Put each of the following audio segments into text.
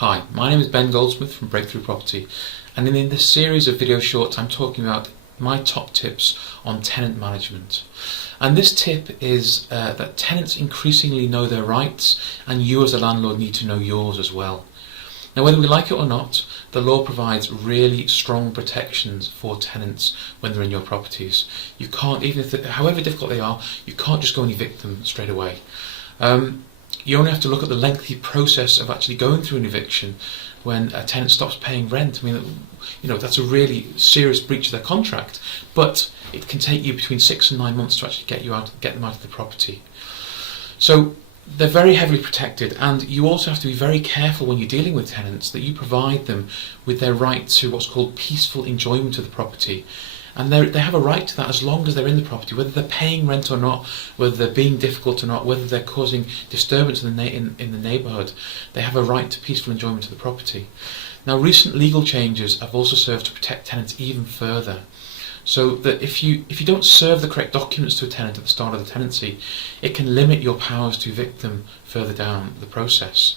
Hi, my name is Ben Goldsmith from Breakthrough Property, and in this series of video shorts I'm talking about my top tips on tenant management. And this tip is that tenants increasingly know their rights, and you as a landlord need to know yours as well. Now, whether we like it or not, the law provides really strong protections for tenants when they're in your properties. You can't, even if however difficult they are, you can't just go and evict them straight away. You only have to look at the lengthy process of actually going through an eviction when a tenant stops paying rent. I mean, that's a really serious breach of their contract, but it can take you between 6 and 9 months to actually get them out of the property. So they're very heavily protected, and you also have to be very careful when you're dealing with tenants that you provide them with their right to what's called peaceful enjoyment of the property. And they have a right to that as long as they're in the property, whether they're paying rent or not, whether they're being difficult or not, whether they're causing disturbance in the neighbourhood. They have a right to peaceful enjoyment of the property. Now, recent legal changes have also served to protect tenants even further. So that if you don't serve the correct documents to a tenant at the start of the tenancy, it can limit your powers to evict them further down the process.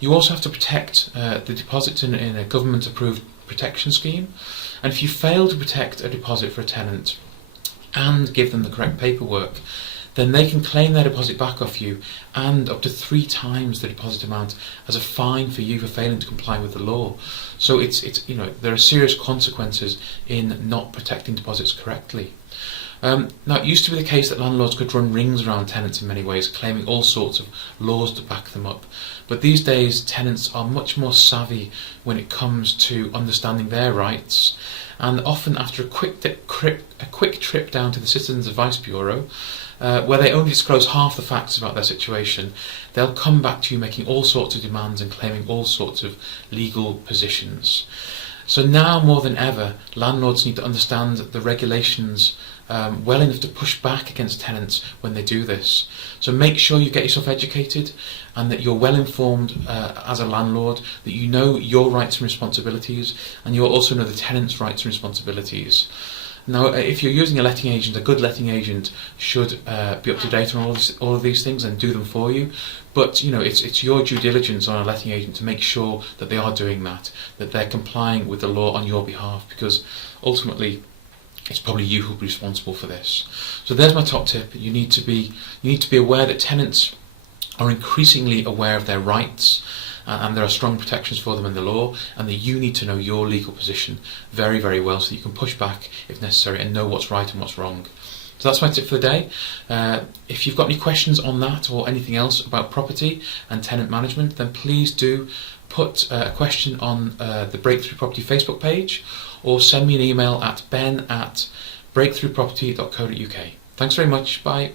You also have to protect the deposits in a government-approved protection scheme, and if you fail to protect a deposit for a tenant and give them the correct paperwork, then they can claim their deposit back off you, and up to 3 times the deposit amount, as a fine for you for failing to comply with the law. So there are serious consequences in not protecting deposits correctly. Now, it used to be the case that landlords could run rings around tenants in many ways, claiming all sorts of laws to back them up. But these days, tenants are much more savvy when it comes to understanding their rights, and often after a quick trip down to the Citizens Advice Bureau, where they only disclose half the facts about their situation, they'll come back to you making all sorts of demands and claiming all sorts of legal positions. So now more than ever, landlords need to understand the regulations well enough to push back against tenants when they do this. So make sure you get yourself educated and that you're well informed as a landlord, that you know your rights and responsibilities, and you also know the tenant's rights and responsibilities. Now, if you're using a letting agent, a good letting agent should be up to date on all of these things and do them for you. But it's your due diligence on a letting agent to make sure that they are doing that they're complying with the law on your behalf, because ultimately it's probably you who'll be responsible for this. So there's my top tip. You need to be aware that tenants are increasingly aware of their rights, and there are strong protections for them in the law, and that you need to know your legal position very, very well so that you can push back if necessary and know what's right and what's wrong. So that's my tip for the day. If you've got any questions on that or anything else about property and tenant management, then please do put a question on the Breakthrough Property Facebook page, or send me an email at ben@breakthroughproperty.co.uk. Thanks very much. Bye.